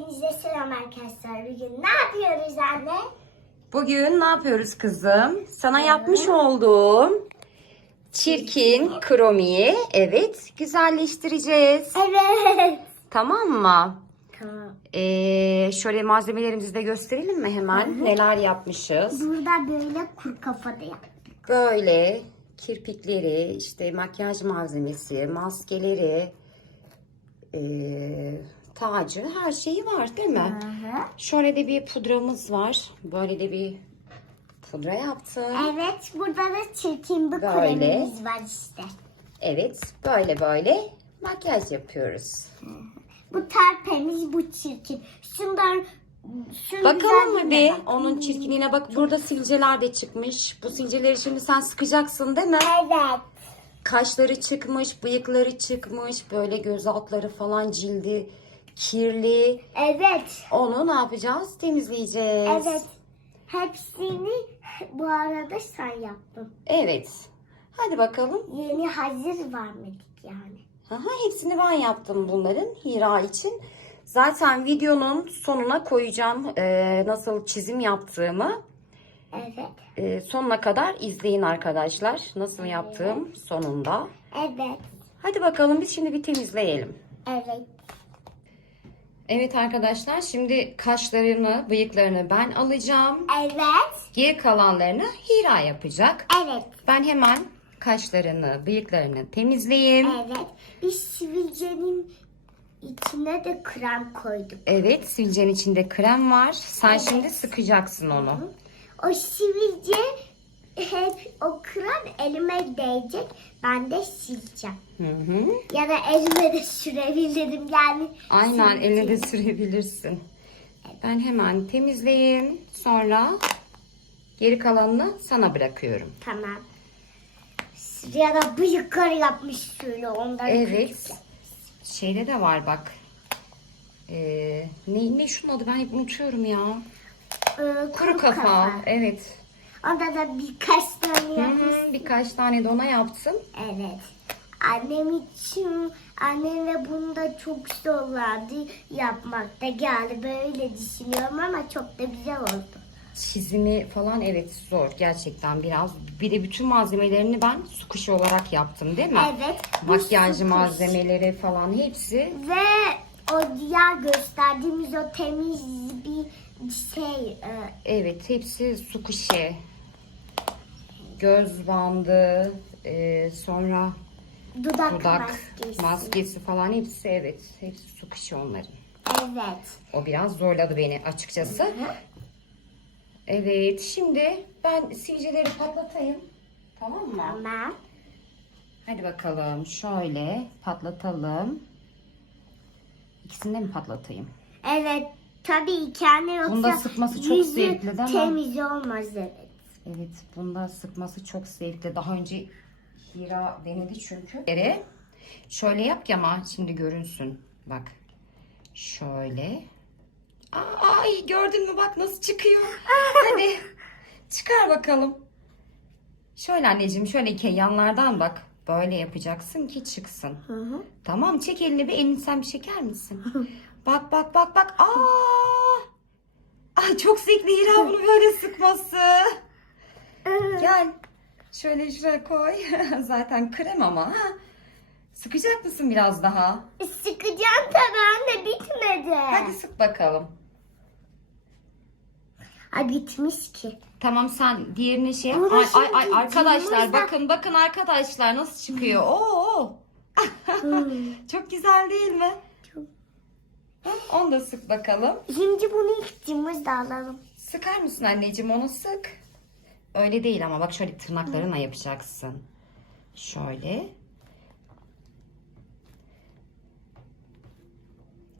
Hepinize selam arkadaşlar. Bugün ne yapıyoruz anne? Bugün ne yapıyoruz kızım? Sana yapmış olduğum çirkin kromiyi evet güzelleştireceğiz. Evet. Tamam mı? Tamam. Ee, şöyle malzemelerimizi de gösterelim mi hemen? Neler yapmışız? Burada böyle kur kafada yaptık. Böyle kirpikleri, işte makyaj malzemesi, maskeleri, ee, tacı her şeyi var değil mi? Hı Şöyle de bir pudramız var. Böyle de bir pudra yaptım. Evet burada da çirkin bir Böyle. kremimiz var işte. Evet, böyle böyle makyaj yapıyoruz. Bu tertemiz bu çirkin. Şundan şunun Bakalım mı bir bak. onun çirkinliğine bak. Burada silceler de çıkmış. Bu silceleri şimdi sen sıkacaksın değil mi? Evet. Kaşları çıkmış, bıyıkları çıkmış, böyle göz altları falan cildi kirli. Evet. Onu ne yapacağız? Temizleyeceğiz. Evet. Hepsini bu arada sen yaptın. Evet. Hadi bakalım. Yeni hazır vermedik yani. Aha, hepsini ben yaptım bunların Hira için. Zaten videonun sonuna koyacağım e, nasıl çizim yaptığımı. Evet. E, sonuna kadar izleyin arkadaşlar. Nasıl yaptığım sonunda. Evet. Hadi bakalım biz şimdi bir temizleyelim. Evet. Evet arkadaşlar şimdi kaşlarını, bıyıklarını ben alacağım. Evet. Geri kalanlarını Hira yapacak. Evet. Ben hemen kaşlarını, bıyıklarını temizleyeyim. Evet. Biz sivilcenin içine de krem koyduk. Evet, silcenin içinde krem var. Sen Evet. şimdi sıkacaksın onu. O sivilce hep o krem elime değecek. Ben de sileceğim. Hı hı. Ya da elime de sürebilirim yani. Aynen sivilce. eline de sürebilirsin. Ben hemen temizleyeyim. Sonra geri kalanını sana bırakıyorum. Tamam. Ya da bıyıkları yapmış şöyle onları Evet. Şeyde de var bak. Ee, ne, ne şunun adı ben hep unutuyorum ya. Ee, Kuru kafa. Evet. Onda da birkaç tane Hı yapmış. hı, birkaç tane de ona yaptım. Evet. Annem için annemle bunu da çok zorlardı yapmakta. Yani böyle düşünüyorum ama çok da güzel oldu. Çizimi falan evet zor gerçekten biraz. Bir de bütün malzemelerini ben su kuşu olarak yaptım değil mi? Evet. bu Makyaj sıkış. malzemeleri falan hepsi. Ve o diğer gösterdiğimiz o temiz bir şey. e, Evet hepsi su kuşu. Göz bandı, e, sonra dudak, dudak maskesi. maskesi falan hepsi evet. Hepsi su kuşu onların. Evet. O biraz zorladı beni açıkçası. Evet şimdi ben sivilceleri patlatayım. Tamam mı? Tamam. Hadi bakalım şöyle patlatalım. İkisini de mi patlatayım? Evet. Tabii kendi yoksa Bunda sıkması çok yüzü zevkli değil mi? temiz olmaz evet. Evet bunda sıkması çok zevkli. Daha önce Hira denedi çünkü. Yere şöyle yap ki ama şimdi görünsün. Bak şöyle. Ay gördün mü bak nasıl çıkıyor. Hadi çıkar bakalım. Şöyle anneciğim şöyle ki yanlardan bak. Böyle yapacaksın ki çıksın. Hı hı. Tamam çek elini bir elini sen bir çeker misin? bak bak bak bak. Aa! Ay çok zevkli Hira bunu böyle sıkması. Gel. Şöyle şuraya koy. Zaten krem ama. Ha? Sıkacak mısın biraz daha? Sıkacağım tabii anne bitmedi. Hadi sık bakalım. Ay bitmiş ki. Tamam sen diğerini şey yap. Ama Ay ay ay şimdi arkadaşlar bakın bakın arkadaşlar nasıl çıkıyor. Oo. Hmm. Çok güzel değil mi? Çok. Hı, Onu da sık bakalım. Şimdi bunu ilk cımbızla alalım. Sıkar mısın anneciğim onu sık. Öyle değil ama bak şöyle tırnaklarına yapacaksın. Şöyle.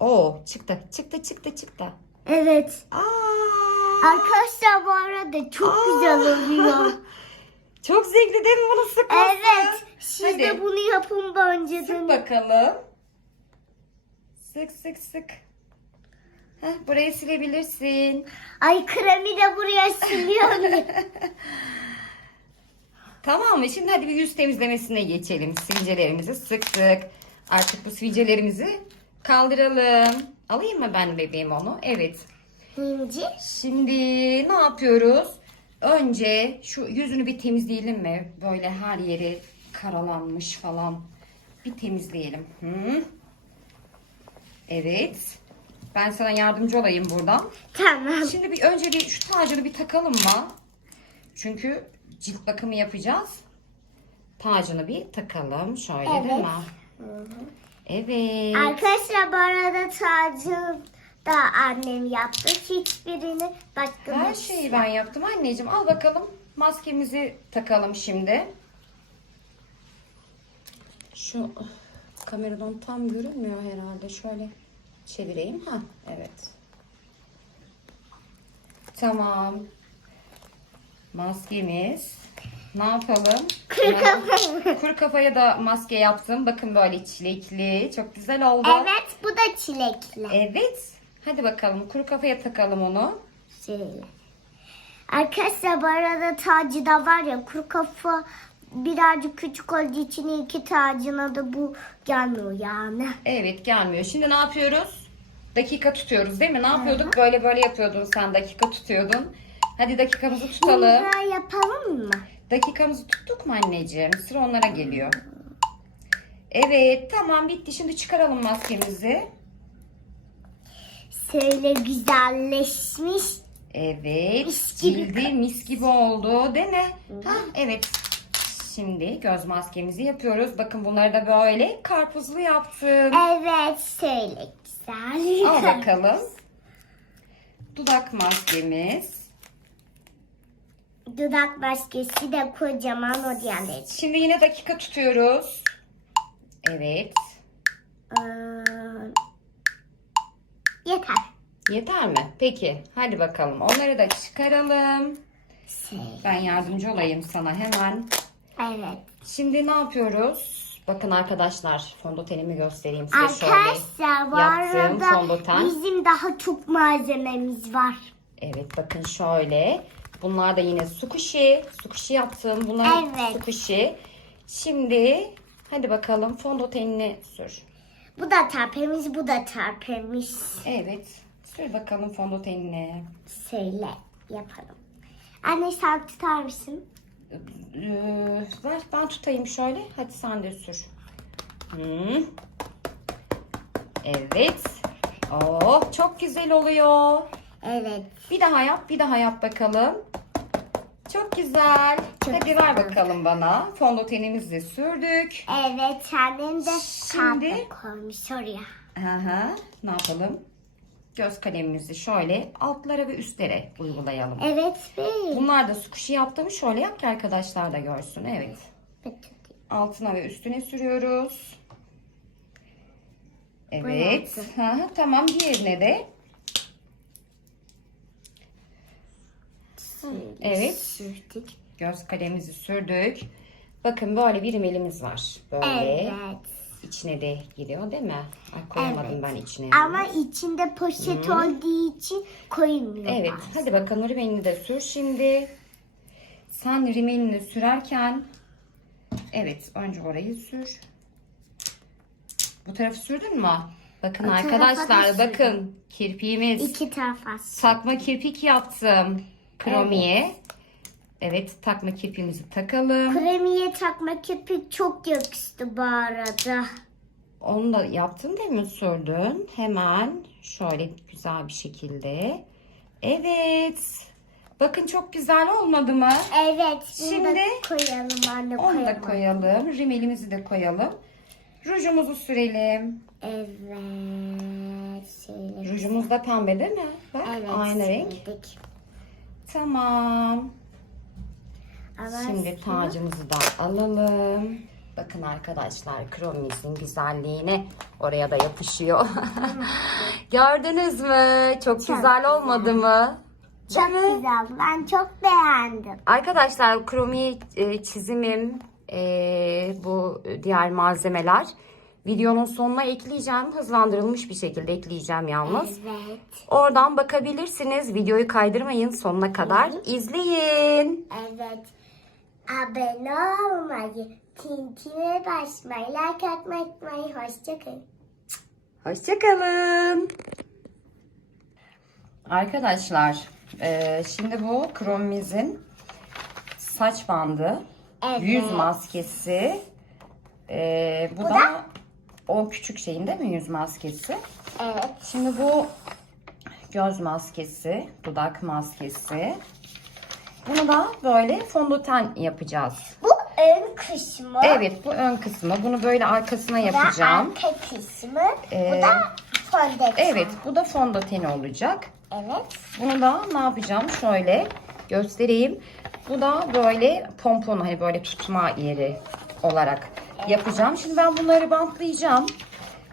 Oo çıktı çıktı çıktı çıktı. Evet. Aa, Arkadaşlar bu arada çok Aa. güzel oluyor. çok zevkli değil mi bunu sıkması? evet. Siz Hadi. de bunu yapın bence Sık bakalım. Sık sık sık. Heh, burayı silebilirsin. Ay kremi de buraya siliyorum. Tamam mı? Şimdi hadi bir yüz temizlemesine geçelim. Sivilcelerimizi sıktık. Artık bu sivilcelerimizi Kaldıralım. Alayım mı ben bebeğim onu? Evet. İnci. Şimdi ne yapıyoruz? Önce şu yüzünü bir temizleyelim mi? Böyle her yeri karalanmış falan. Bir temizleyelim. Hı? Evet. Ben sana yardımcı olayım buradan. Tamam. Şimdi bir önce bir şu tacını bir takalım mı? Çünkü cilt bakımı yapacağız. Tacını bir takalım. Şöyle değil Evet. mi? Evet. Arkadaşlar bu arada tacı da annem yaptı. Hiçbirini başka Her şeyi ben yaptım anneciğim. Al bakalım. Maskemizi takalım şimdi. Şu kameradan tam görünmüyor herhalde. Şöyle çevireyim. Ha, evet. Tamam. Maskemiz. Ne yapalım? Kuru kafa. Kuru kafaya da maske yaptım. Bakın böyle çilekli. Çok güzel oldu. Evet bu da çilekli. Evet. Hadi bakalım. Kuru kafaya takalım onu. Şöyle. Arkadaşlar bu arada tacı da var ya kuru kafa birazcık küçük olduğu için iki tacına da bu gelmiyor yani. Evet gelmiyor. Şimdi ne yapıyoruz? Dakika tutuyoruz değil mi? Ne yapıyorduk? Böyle böyle yapıyordun sen dakika tutuyordun. Hadi dakikamızı tutalım. Bunu yapalım mı? Dakikamızı tuttuk mu anneciğim? Sıra onlara geliyor. Evet tamam bitti. Şimdi çıkaralım maskemizi. Şöyle güzelleşmiş. Evet. Mis gibi Cildi mis gibi oldu değil mi? Ha, evet. Şimdi göz maskemizi yapıyoruz. Bakın bunları da böyle karpuzlu yaptım. Evet şöyle güzel. Al bakalım. Dudak maskemiz. Dudak maskesi de kocaman o diğerleri. Şimdi yine dakika tutuyoruz. Evet. Ee, yeter. Yeter mi? Peki. Hadi bakalım. Onları da çıkaralım. Ben yardımcı olayım sana hemen. Evet. Şimdi ne yapıyoruz? Bakın arkadaşlar fondötenimi göstereyim size şöyle. Arkadaşlar bu yaptığım arada fondöten. bizim daha çok malzememiz var. Evet bakın şöyle. Bunlar da yine sukuşi. Sukuşi yaptım. Bunlar Evet. sukuşi. Şimdi hadi bakalım fondötenini sür. Bu da terpemiz, bu da terpemiz. Evet. Sür bakalım fondötenini. Şöyle yapalım. Anne sen tutar mısın? Ee, ver ben tutayım şöyle. Hadi sen de sür. Hı. Evet. Oh çok güzel oluyor. Evet. Bir daha yap, bir daha yap bakalım. Çok güzel. Çok Hadi güzel. ver bakalım bana. Fondötenimizi sürdük. Evet annem de Şimdi- koymuş oraya. Hı hı. Ne yapalım? Göz kalemimizi şöyle altlara ve üstlere uygulayalım. Evet bir. Bunlar da sukuşi yaptığımı şöyle yap ki arkadaşlar da görsün. Evet. Altına ve üstüne sürüyoruz. Evet. hı, tamam diğerine de. Evet. Sürdük. Göz kalemimizi sürdük. Bakın böyle bir rimelimiz var. Böyle Evet. İçine de giriyor değil mi? Ay, koyamadım Evet. ben içine. Ama içinde poşet olduğu için koymuyor. Evet. bazen. Hadi bakalım rimelini de sür şimdi. Sen rimelini sürerken evet önce orayı sür. Bu tarafı sürdün mü? Bakın O arkadaşlar bakın kirpiğimiz. İki tarafa. Takma kirpik yaptım. Kromiye. Evet. Takma kirpiğimizi takalım. Kremiye takma kirpik çok yakıştı bu arada. Onu da yaptın değil mi sürdün? Hemen şöyle güzel bir şekilde. Evet. Bakın çok güzel olmadı mı? Evet. Bunu Şimdi da koyalım anne Onu da koyalım. koyalım. Rimelimizi de koyalım. Rujumuzu sürelim. Evet. Şöyle. Rujumuz da pembe değil mi? Bak Evet. aynı renk. sürdük. Tamam. Ama Şimdi tacımızı da alalım. Bakın arkadaşlar kromimizin güzelliğine oraya da yapışıyor. Gördünüz mü? Çok, güzel olmadı mı? çok Değil güzel. Ben çok beğendim. Arkadaşlar kromi e, çizimim e, bu diğer malzemeler videonun sonuna ekleyeceğim. Hızlandırılmış bir şekilde ekleyeceğim yalnız. Evet. Oradan bakabilirsiniz. Videoyu kaydırmayın sonuna kadar. izleyin. Evet. Abone olmayı, tintine basmayı, like atmayı unutmayın. Hoşçakalın. Hoşçakalın. Arkadaşlar e, şimdi bu kromimizin saç bandı, Evet. yüz maskesi, e, bu, da, o küçük şeyin değil mi yüz maskesi? Evet. Şimdi bu göz maskesi, dudak maskesi. Bunu da böyle fondöten yapacağız. Bu ön kısmı. Evet bu ön kısmı. Bunu böyle arkasına Bu da yapacağım. arka kısmı. Ee, bu da fondöten. Evet bu da fondöteni olacak. Evet. Bunu da ne yapacağım? Şöyle göstereyim. Bu da böyle pompon hani böyle tutma yeri olarak yapacağım. Şimdi ben bunları bantlayacağım.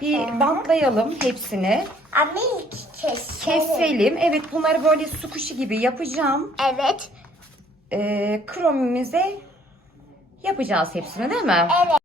Bir bantlayalım hepsini. Ama ilk keselim. Keselim. Evet bunları böyle su kuşu gibi yapacağım. Evet. Kromimize yapacağız hepsini değil mi? Evet.